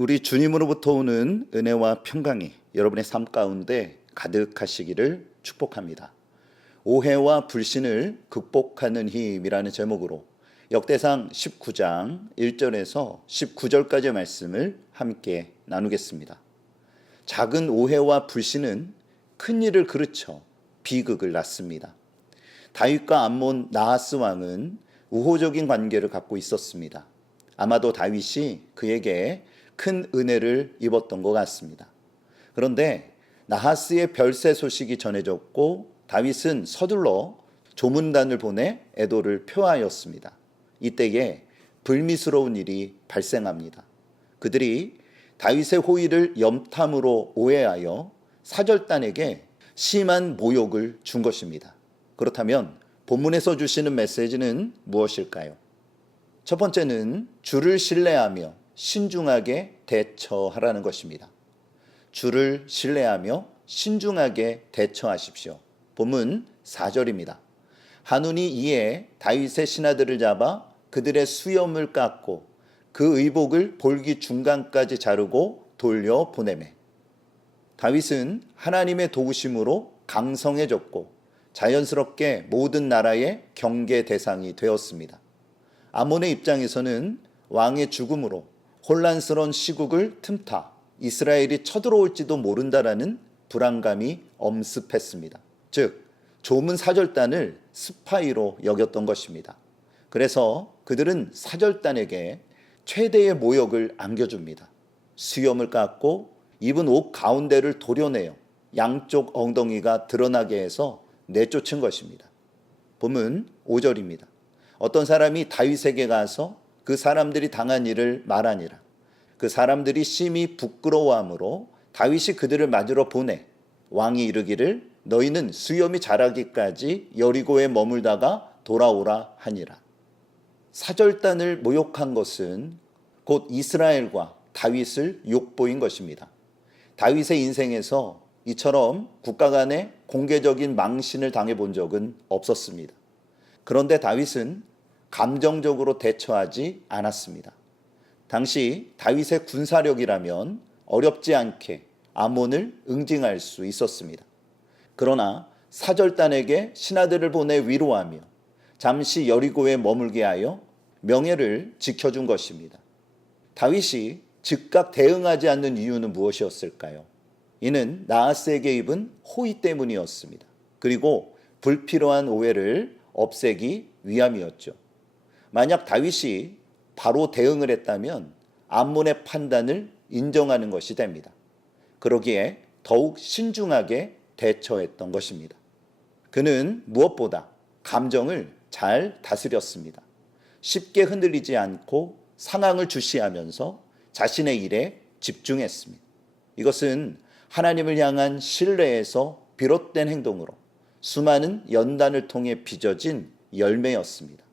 우리 주님으로부터 오는 은혜와 평강이 여러분의 삶 가운데 가득하시기를 축복합니다. 오해와 불신을 극복하는 힘이라는 제목으로 역대상 19장 1절에서 19절까지의 말씀을 함께 나누겠습니다. 작은 오해와 불신은 큰 일을 그르쳐 비극을 낳습니다. 다윗과 암몬 나하스 왕은 우호적인 관계를 갖고 있었습니다. 아마도 다윗이 그에게 큰 은혜를 입었던 것 같습니다. 그런데 나하스의 별세 소식이 전해졌고 다윗은 서둘러 조문단을 보내 애도를 표하였습니다. 이때에 불미스러운 일이 발생합니다. 그들이 다윗의 호의를 염탐으로 오해하여 사절단에게 심한 모욕을 준 것입니다. 그렇다면 본문에서 주시는 메시지는 무엇일까요? 첫 번째는 주를 신뢰하며 신중하게 대처하라는 것입니다. 주를 신뢰하며 신중하게 대처하십시오. 본문 4절입니다. 한운이 이에 다윗의 신하들을 잡아 그들의 수염을 깎고 그 의복을 볼기 중간까지 자르고 돌려 보내매. 다윗은 하나님의 도우심으로 강성해졌고 자연스럽게 모든 나라의 경계 대상이 되었습니다. 아몬의 입장에서는 왕의 죽음으로 혼란스러운 시국을 틈타 이스라엘이 쳐들어올지도 모른다라는 불안감이 엄습했습니다. 즉 조문 사절단을 스파이로 여겼던 것입니다. 그래서 그들은 사절단에게 최대의 모욕을 안겨줍니다. 수염을 깎고 입은 옷 가운데를 도려내어 양쪽 엉덩이가 드러나게 해서 내쫓은 것입니다. 본문 5절입니다. 어떤 사람이 다윗에게 가서 그 사람들이 당한 일을 말하니라. 그 사람들이 심히 부끄러워하므로 다윗이 그들을 맞으러 보내 왕이 이르기를 너희는 수염이 자라기까지 여리고에 머물다가 돌아오라 하니라. 사절단을 모욕한 것은 곧 이스라엘과 다윗을 욕보인 것입니다. 다윗의 인생에서 이처럼 국가 간의 공개적인 망신을 당해본 적은 없었습니다. 그런데 다윗은 감정적으로 대처하지 않았습니다. 당시 다윗의 군사력이라면 어렵지 않게 암몬을 응징할 수 있었습니다. 그러나 사절단에게 신하들을 보내 위로하며 잠시 여리고에 머물게 하여 명예를 지켜준 것입니다. 다윗이 즉각 대응하지 않는 이유는 무엇이었을까요? 이는 나하스에게 입은 호의 때문이었습니다. 그리고 불필요한 오해를 없애기 위함이었죠. 만약 다윗이 바로 대응을 했다면 암몬의 판단을 인정하는 것이 됩니다. 그러기에 더욱 신중하게 대처했던 것입니다. 그는 무엇보다 감정을 잘 다스렸습니다. 쉽게 흔들리지 않고 상황을 주시하면서 자신의 일에 집중했습니다. 이것은 하나님을 향한 신뢰에서 비롯된 행동으로 수많은 연단을 통해 빚어진 열매였습니다.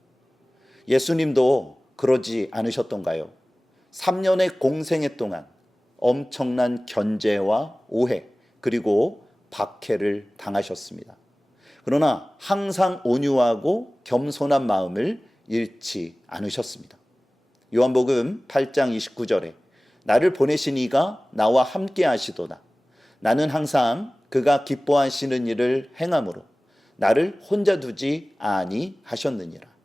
예수님도 그러지 않으셨던가요? 3년의 공생애 동안 엄청난 견제와 오해 그리고 박해를 당하셨습니다. 그러나 항상 온유하고 겸손한 마음을 잃지 않으셨습니다. 요한복음 8장 29절에 나를 보내신 이가 나와 함께 하시도다. 나는 항상 그가 기뻐하시는 일을 행함으로 나를 혼자 두지 아니하셨느니라.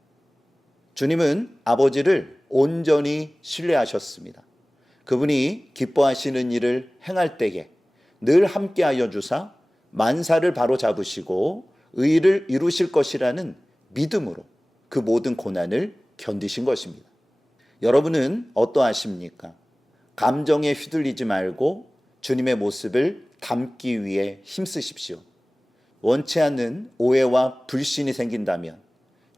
주님은 아버지를 온전히 신뢰하셨습니다. 그분이 기뻐하시는 일을 행할 때에 늘 함께하여 주사 만사를 바로잡으시고 의를 이루실 것이라는 믿음으로 그 모든 고난을 견디신 것입니다. 여러분은 어떠하십니까? 감정에 휘둘리지 말고 주님의 모습을 담기 위해 힘쓰십시오. 원치 않는 오해와 불신이 생긴다면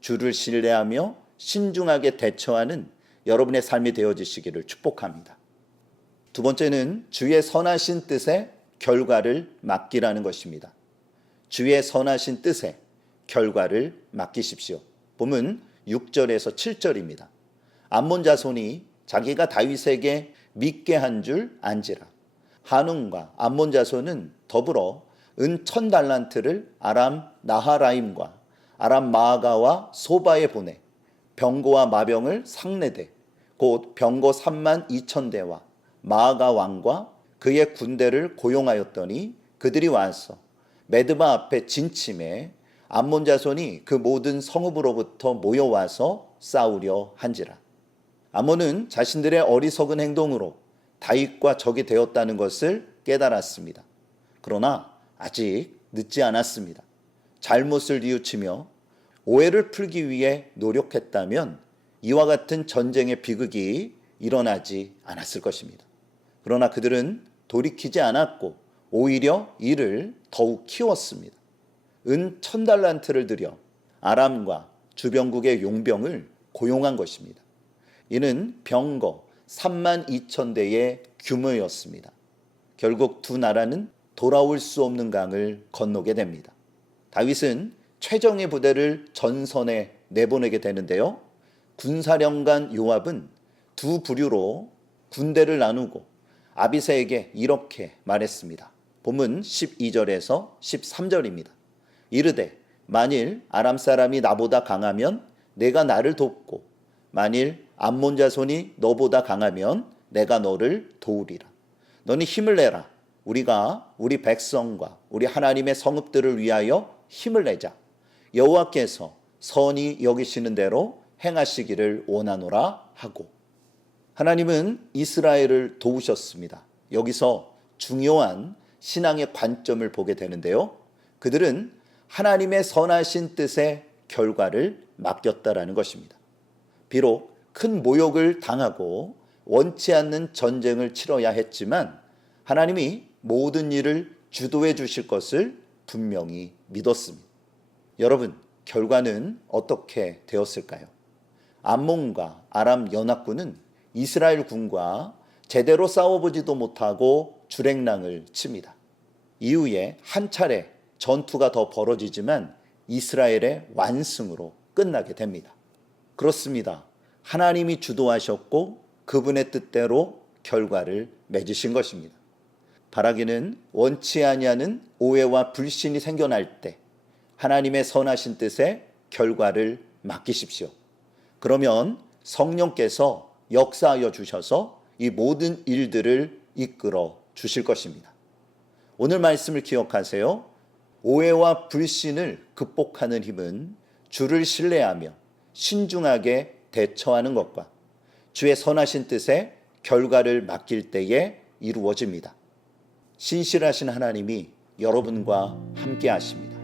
주를 신뢰하며 신중하게 대처하는 여러분의 삶이 되어지시기를 축복합니다. 두 번째는 주의 선하신 뜻에 결과를 맡기라는 것입니다. 주의 선하신 뜻에 결과를 맡기십시오. 본문 6절에서 7절입니다. 암몬 자손이 자기가 다윗에게 믿게 한 줄 안지라. 한운과 암몬 자손은 더불어 은 1000달란트를 아람 나하라임과 아람 마아가와 소바에 보내 병거와 마병을 상례대 곧 병거 32,000대와 마아가 왕과 그의 군대를 고용하였더니 그들이 와서 메드바 앞에 진침해 암몬 자손이 그 모든 성읍으로부터 모여와서 싸우려 한지라. 암몬은 자신들의 어리석은 행동으로 다윗과 적이 되었다는 것을 깨달았습니다. 그러나 아직 늦지 않았습니다. 잘못을 뉘우치며 오해를 풀기 위해 노력했다면 이와 같은 전쟁의 비극이 일어나지 않았을 것입니다. 그러나 그들은 돌이키지 않았고 오히려 이를 더욱 키웠습니다. 은 1000달란트를 들여 아람과 주변국의 용병을 고용한 것입니다. 이는 병거 32,000대의 규모였습니다. 결국 두 나라는 돌아올 수 없는 강을 건너게 됩니다. 다윗은 최정예 부대를 전선에 내보내게 되는데요. 군사령관 요압은 두 부류로 군대를 나누고 아비새에게 이렇게 말했습니다. 본문 12절에서 13절입니다. 이르되 만일 아람 사람이 나보다 강하면 내가 나를 돕고 만일 암몬 자손이 너보다 강하면 내가 너를 도우리라. 너는 힘을 내라. 우리가 우리 백성과 우리 하나님의 성읍들을 위하여 힘을 내자. 여호와께서 선히 여기시는 대로 행하시기를 원하노라 하고. 하나님은 이스라엘을 도우셨습니다. 여기서 중요한 신앙의 관점을 보게 되는데요. 그들은 하나님의 선하신 뜻의 결과를 맡겼다라는 것입니다. 비록 큰 모욕을 당하고 원치 않는 전쟁을 치러야 했지만 하나님이 모든 일을 주도해 주실 것을 분명히 믿었습니다. 여러분, 결과는 어떻게 되었을까요? 암몬과 아람 연합군은 이스라엘 군과 제대로 싸워보지도 못하고 주랭랑을 칩니다. 이후에 한 차례 전투가 더 벌어지지만 이스라엘의 완승으로 끝나게 됩니다. 그렇습니다. 하나님이 주도하셨고 그분의 뜻대로 결과를 맺으신 것입니다. 바라기는 원치 아니하는 오해와 불신이 생겨날 때 하나님의 선하신 뜻에 결과를 맡기십시오. 그러면 성령께서 역사하여 주셔서 이 모든 일들을 이끌어 주실 것입니다. 오늘 말씀을 기억하세요. 오해와 불신을 극복하는 힘은 주를 신뢰하며 신중하게 대처하는 것과 주의 선하신 뜻에 결과를 맡길 때에 이루어집니다. 신실하신 하나님이 여러분과 함께 하십니다.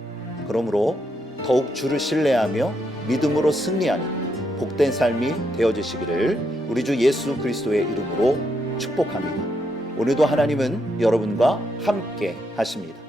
그러므로 더욱 주를 신뢰하며 믿음으로 승리하는 복된 삶이 되어지시기를 우리 주 예수 그리스도의 이름으로 축복합니다. 오늘도 하나님은 여러분과 함께 하십니다.